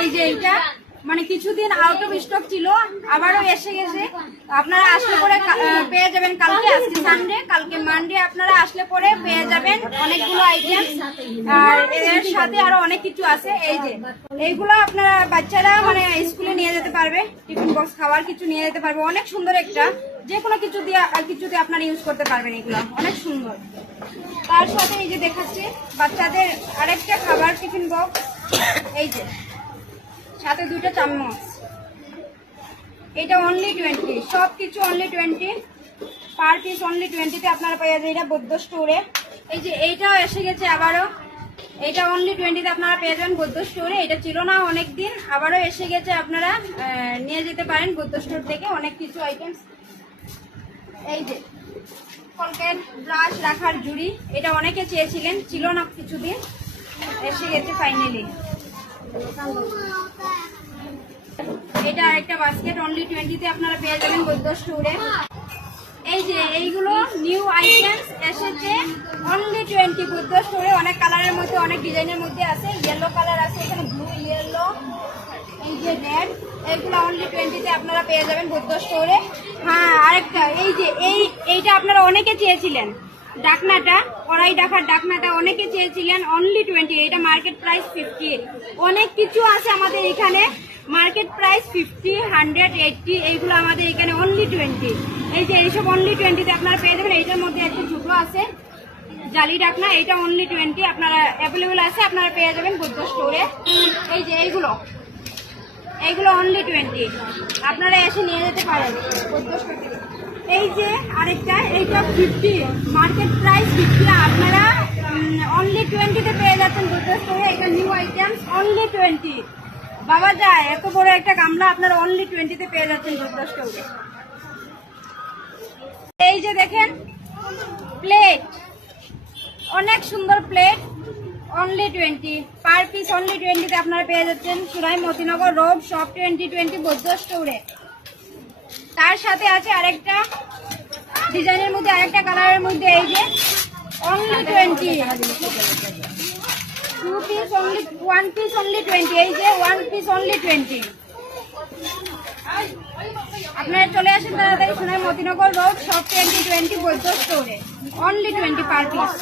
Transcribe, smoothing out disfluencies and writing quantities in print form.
এই যে এইটা মানে কিছুদিন আউট অফ স্টক ছিল, আবারও এসে গেছে। আপনারা আসলে পরে পেয়ে যাবেন। কালকে আজকে সানডে, কালকে মানডে আপনারা আসলে পরে পেয়ে যাবেন অনেকগুলো আইটেম। আর এর সাথে আরো অনেক কিছু আছে। এই যে এইগুলো আপনারা বাচ্চারা মানে স্কুলে নিয়ে যেতে পারবে, টিফিন বক্স খাওয়ার কিছু নিয়ে যেতে পারবে। অনেক সুন্দর একটা, যে কোনো কিছুতে আপনারা ইউজ করতে পারবেন। এগুলো অনেক সুন্দর। তার সাথে এই যে দেখাচ্ছি বাচ্চাদের আরেকটা খাবার টিফিন বক্স। এই যে সাথে 2টা চামচ। এটা অনলি 20, সবকিছু অনলি 20, পার পিস অনলি 20-তে আপনারা পেয়ে যাবেন। এটা বৌদ্ধ স্টোরে। এই যে এইটাও এসে গেছে আবারও, এটা অনলি 20-তে আপনারা পেয়ে যাবেন বৌদ্ধ স্টোরে। এটা ছিল না অনেকদিন, আবারও এসে গেছে। আপনারা নিয়ে যেতে পারেন বৌদ্ধ স্টোর থেকে অনেক কিছু আইটেম। এই যে কলকেট ব্রাশ রাখার ঝুড়ি, এটা অনেকে চেয়েছিলেন, ছিল না কিছুদিন, এসে গেছে ফাইনালি। এটা আরেকটা বাস্কেট অনলি 20-তে আপনারা পেয়ে যাবেন বৌদ্ধ স্টোরে। এই যে এইগুলো নিউ আইটেমস এসেছে অনলি 20 বৌদ্ধ স্টোরে। অনেক কালারের মধ্যে, অনেক ডিজাইনের মধ্যে আছে। ইয়েলো কালার আছে, এখানে ব্লু, ইয়েলো, এই যে রেড, এইগুলো অনলি 20-তে আপনারা পেয়ে যাবেন বৌদ্ধ স্টোরে। হ্যাঁ, আরেকটা এই যে এইটা আপনারা অনেকে চেয়েছিলেন, ডাকনাটা, কড়াই ডাকার ডাকনাটা অনেকে চেয়েছিলেন, অনলি 20। এটা মার্কেট প্রাইস 50। অনেক কিছু আছে আমাদের এখানে, মার্কেট প্রাইস 50, 100, 80, এইগুলো আমাদের এখানে অনলি 20। এই যে এইসব অনলি 20-তে আপনারা পেয়ে যাবেন। এইটার মধ্যে একটা ছোট আছে জালি ডাকনা, এটা অনলি 20 আপনারা অ্যাভেলেবেল আছে, আপনারা পেয়ে যাবেন বৌদ্ধ স্টোরে। এই যে এইগুলো অনলি 20, আপনারা এসে নিয়ে যেতে পারেন বৌদ্ধ স্টোর থেকে। এই যে আরেকটা, এইটা 50, মার্কেট প্রাইস 50, আপনারা অনলি 20-তে পেয়ে যাচ্ছেন বৌদ্ধ স্টোরে। এটা নিউ আইটেমস অনলি 20। বাবা যায় এত বড় একটা গামলা আপনারা অনলি 20-তে পেয়ে যাচ্ছেন বৌদ্ধ স্টোরে। এই যে দেখেন প্লেট, অনেক সুন্দর plate, only 20, per piece only 20-তে আপনারা পেয়ে যাচ্ছেন সুরাই মতিনগর রোড, শপ 2020 বৌদ্ধ স্টোরে। তার সাথে আছে আরেকটা ডিজাইনের মধ্যে, আরেকটা কালারের মধ্যে, এই যে only 20, 2 piece only, 1 piece only 20, এই যে 1 পিস অনলি 20। আপনারা চলে আসেন তাড়াতাড়ি সুরাই মতিনগর রোড, শপ 2020 বৌদ্ধ স্টোরে, অনলি 20 পার পিস।